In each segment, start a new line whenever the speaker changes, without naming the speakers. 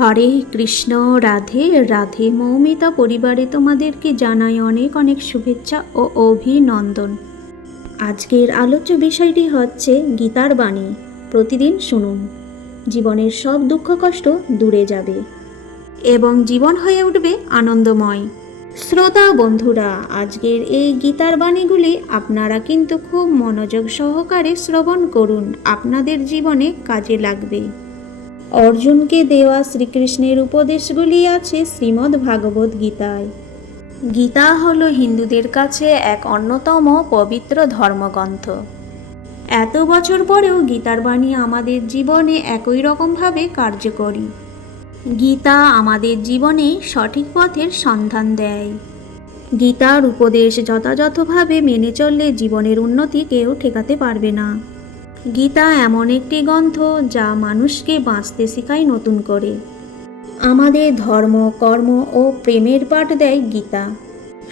হরে কৃষ্ণ, রাধে রাধে মৌমিতা পরিবারে তোমাদেরকে জানাই অনেক অনেক শুভেচ্ছা ও অভিনন্দন। আজকের আলোচ্য বিষয়টি হচ্ছে গীতার বাণী। প্রতিদিন শুনুন। জীবনের সব দুঃখ কষ্ট দূরে যাবে এবং জীবন হয়ে উঠবে আনন্দময়। শ্রোতা বন্ধুরা, আজকের এই গীতার বাণীগুলি আপনারা কিন্তু খুব মনোযোগ সহকারে শ্রবণ করুন। আপনাদের জীবনে কাজে লাগবে। অর্জুনকে দেওয়া শ্রীকৃষ্ণের উপদেশগুলি আছে শ্রীমদ্ ভাগবত গীতায়। গীতা হল হিন্দুদের কাছে এক অন্যতম পবিত্র ধর্মগ্রন্থ। এত বছর পরেও গীতার বাণী আমাদের জীবনে একই রকমভাবে কার্যকরী। গীতা আমাদের জীবনে সঠিক পথের সন্ধান দেয়। গীতার উপদেশ যথাযথভাবে মেনে চললে জীবনের উন্নতি কেউ ঠেকাতে পারবে না। গীতা এমন একটি গ্রন্থ যা মানুষকে বাঁচতে শেখায় নতুন করে। আমাদের ধর্ম, কর্ম ও প্রেমের পাঠ দেয় গীতা।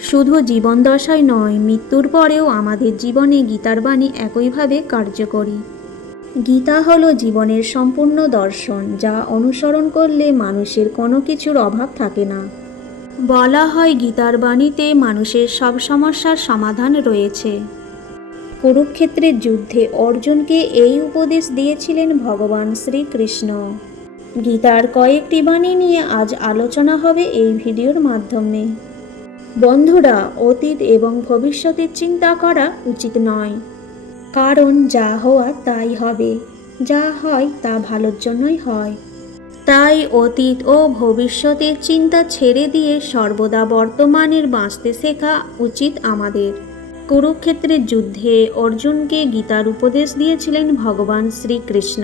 শুধু জীবন দশায় নয়, মৃত্যুর পরেও আমাদের জীবনে গীতার বাণী একইভাবে কার্যকরী গীতা হলো জীবনের সম্পূর্ণ দর্শন, যা অনুসরণ করলে মানুষের কোনো কিছুর অভাব থাকে না। বলা হয় গীতার বাণীতে মানুষের সব সমস্যার সমাধান রয়েছে। কুরুক্ষেত্রের যুদ্ধে অর্জুনকে এই উপদেশ দিয়েছিলেন ভগবান শ্রীকৃষ্ণ। গীতার কয়েকটি বাণী নিয়ে আজ আলোচনা হবে এই ভিডিওর মাধ্যমে। বন্ধুরা, অতীত এবং ভবিষ্যতের চিন্তা করা উচিত নয়। কারণ যা হওয়ার তাই হবে, যা হয় তা ভালোর জন্যই হয়। তাই অতীত ও ভবিষ্যতের চিন্তা ছেড়ে দিয়ে সর্বদা বর্তমানের বাঁচতে শেখা উচিত আমাদের। কুরুক্ষেত্রের যুদ্ধে অর্জুনকে গীতার উপদেশ দিয়েছিলেন ভগবান শ্রীকৃষ্ণ।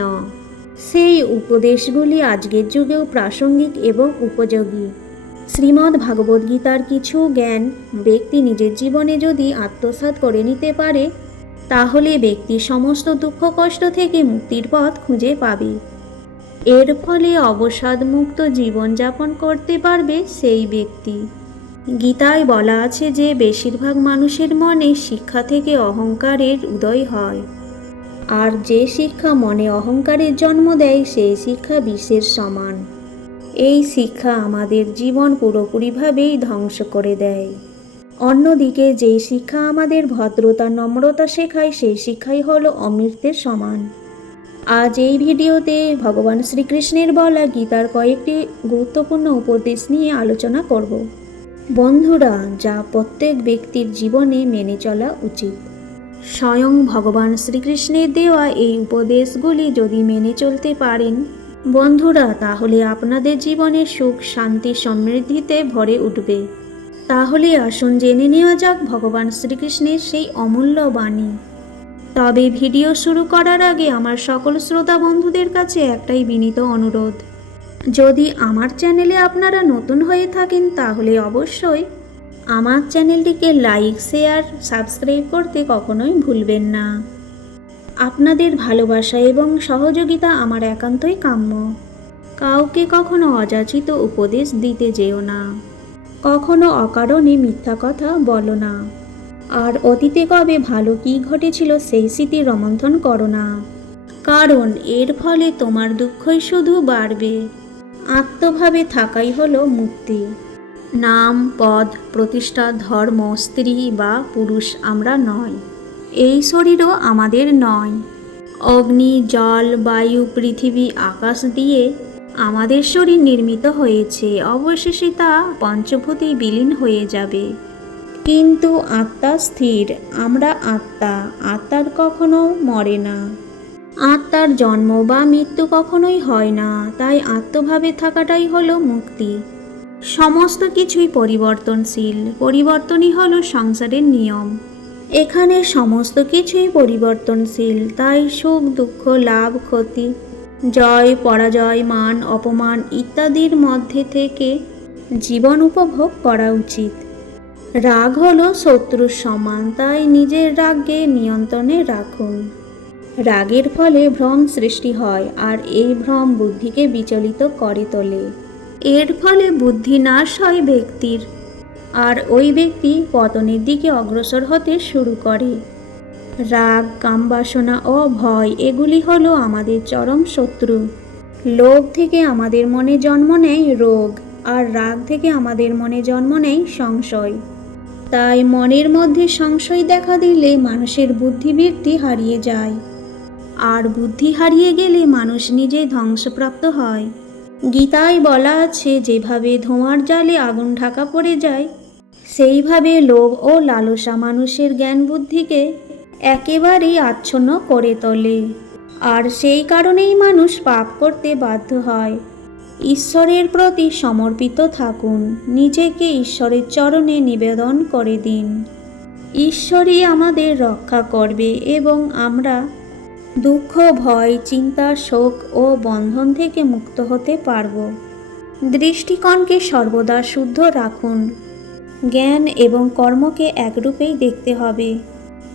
সেই উপদেশগুলি আজকের যুগেও প্রাসঙ্গিক এবং উপযোগী। শ্রীমদ্ ভাগবত গীতার কিছু জ্ঞান ব্যক্তি নিজের জীবনে যদি আত্মসাৎ করে নিতে পারে, তাহলে ব্যক্তি সমস্ত দুঃখ কষ্ট থেকে মুক্তির পথ খুঁজে পাবে। এর ফলে অবসাদমুক্ত জীবনযাপন করতে পারবে সেই ব্যক্তি। গীতায় বলা আছে যে বেশিরভাগ মানুষের মনে শিক্ষা থেকে অহংকারের উদয় হয়। আর যে শিক্ষা মনে অহংকারের জন্ম দেয় সেই শিক্ষা বিশ্বের সমান। এই শিক্ষা আমাদের জীবন পুরোপুরিভাবেই ধ্বংস করে দেয়। অন্যদিকে যে শিক্ষা আমাদের ভদ্রতা, নম্রতা শেখায় সেই শিক্ষাই হলো অমৃতের সমান। আজ এই ভিডিওতে ভগবান শ্রীকৃষ্ণের বলা গীতার কয়েকটি গুরুত্বপূর্ণ উপদেশ নিয়ে আলোচনা করব। বন্ধুরা, যা প্রত্যেক ব্যক্তির জীবনে মেনে চলা উচিত। স্বয়ং ভগবান শ্রীকৃষ্ণের দেওয়া এই উপদেশগুলি যদি মেনে চলতে পারেন, বন্ধুরা, তাহলে আপনাদের জীবনে সুখ, শান্তি, সমৃদ্ধিতে ভরে উঠবে। তাহলে আসুন জেনে নেওয়া যাক ভগবান শ্রীকৃষ্ণের সেই অমূল্য বাণী। তবে ভিডিও শুরু করার আগে আমার সকল শ্রোতা বন্ধুদের কাছে একটাই বিনীত অনুরোধ। যদি আমার চ্যানেলে আপনারা নতুন হয়ে থাকেন তাহলে অবশ্যই আমার চ্যানেলটিকে লাইক, শেয়ার, সাবস্ক্রাইব করতে কখনোই ভুলবেন না। আপনাদের ভালোবাসা এবং সহযোগিতা আমার একান্তই কাম্য। কাউকে কখনো অযাচিত উপদেশ দিতে যেও না। কখনো অকারণে মিথ্যা কথা বলো না। আর অতীতে কবে ভালো কী ঘটেছিল সেই স্মৃতি রমন্থন করো না। কারণ এর ফলে তোমার দুঃখই শুধু বাড়বে। আত্মভাবে থাকাই হলো মুক্তি। নাম, পদ, প্রতিষ্ঠা, ধর্ম, স্ত্রী বা পুরুষ আমরা নয়। এই শরীরও আমাদের নয়। অগ্নি, জল, বায়ু, পৃথিবী, আকাশ দিয়ে আমাদের শরীর নির্মিত হয়েছে। অবশেষে তা পঞ্চভূতি বিলীন হয়ে যাবে। কিন্তু আত্মা স্থির। আমরা আত্মা। আত্মার কখনো মরে না। আত্মার জন্ম বা মৃত্যু কখনোই হয় না, তাই আত্মভাবে থাকাটাই হলো মুক্তি। সমস্ত কিছুই পরিবর্তনশীল, পরিবর্তনই হলো সংসারের নিয়ম। এখানে সমস্ত কিছুই পরিবর্তনশীল, তাই সুখ, দুঃখ, লাভ, ক্ষতি, জয়, পরাজয়, মান, অপমান ইত্যাদির মধ্যে থেকে জীবন উপভোগ করা উচিত। রাগ হলো শত্রুর সমান, তাই নিজের রাগকে নিয়ন্ত্রণে রাখুন। রাগের ফলে ভ্রম সৃষ্টি হয় আর এই ভ্রম বুদ্ধিকে বিচলিত করে তোলে। এর ফলে বুদ্ধি নাশ হয় ব্যক্তির। আর ওই ব্যক্তি পতনের দিকে অগ্রসর হতে শুরু করে। রাগ, কামবাসনা ও ভয়, এগুলি হলো আমাদের চরম শত্রু। লোভ থেকে আমাদের মনে জন্ম নেয় রোগ, আর রাগ থেকে আমাদের মনে জন্ম নেয় সংশয়। তাই মনের মধ্যে সংশয় দেখা দিলে মানুষের বুদ্ধিবৃত্তি হারিয়ে যায়। আর বুদ্ধি হারিয়ে গেলে মানুষ নিজে ধ্বংসপ্রাপ্ত হয়। গীতায় বলা আছে, যেভাবে ধোঁয়ার জালে আগুন ঢাকা পড়ে যায়, সেইভাবে লোভ ও লালসা মানুষের জ্ঞান বুদ্ধিকে একেবারেই আচ্ছন্ন করে তোলে। আর সেই কারণেই মানুষ পাপ করতে বাধ্য হয়। ঈশ্বরের প্রতি সমর্পিত থাকুন, নিজেকে ঈশ্বরের চরণে নিবেদন করে দিন। ঈশ্বরই আমাদের রক্ষা করবে এবং আমরা দুঃখ, ভয়, চিন্তা, শোক ও বন্ধন থেকে মুক্ত হতে পারব। দৃষ্টিকোণকে সর্বদা শুদ্ধ রাখুন। জ্ঞান এবং কর্মকে একরূপেই দেখতে হবে।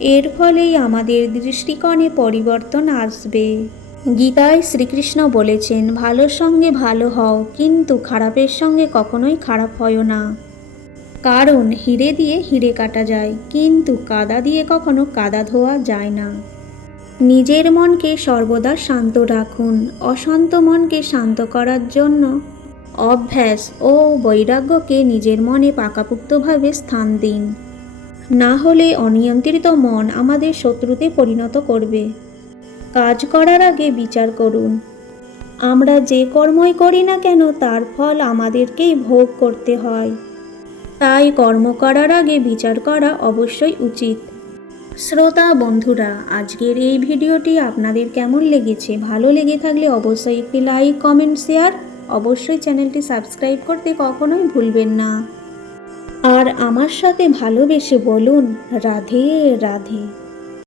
এর ফলেই আমাদের দৃষ্টিকোণে পরিবর্তন আসবে। গীতায় শ্রীকৃষ্ণ বলেছেন ভালোর সঙ্গে ভালো হও, কিন্তু খারাপের সঙ্গে কখনোই খারাপ হয় না। কারণ হিরে দিয়ে হিরে কাটা যায়, কিন্তু কাদা দিয়ে কখনো কাদা ধোয়া যায় না। নিজের মনকে সর্বদা শান্ত রাখুন, অশান্ত মনকে শান্ত করার জন্য অভ্যাস ও বৈরাগ্যকে নিজের মনে পাকাপুক্তভাবে স্থান দিন। না হলে অনিয়ন্ত্রিত মন আমাদের শত্রুতে পরিণত করবে। কাজ করার আগে বিচার করুন। আমরা যে কর্মই করি না কেন, তার ফল আমাদেরকেই ভোগ করতে হয়। তাই কর্ম করার আগে বিচার করা অবশ্যই উচিত। শ্রোতা বন্ধুরা, আজকের এই ভিডিওটি আপনাদের কেমন লেগেছে, ভালো লেগে থাকলে অবশ্যই একটি লাইক কমেন্ট শেয়ার অবশ্যই চ্যানেলটি সাবস্ক্রাইব করতে কখনোই ভুলবেন না। আর আমার সাথে ভালোবেসে বলুন, রাধে রাধে।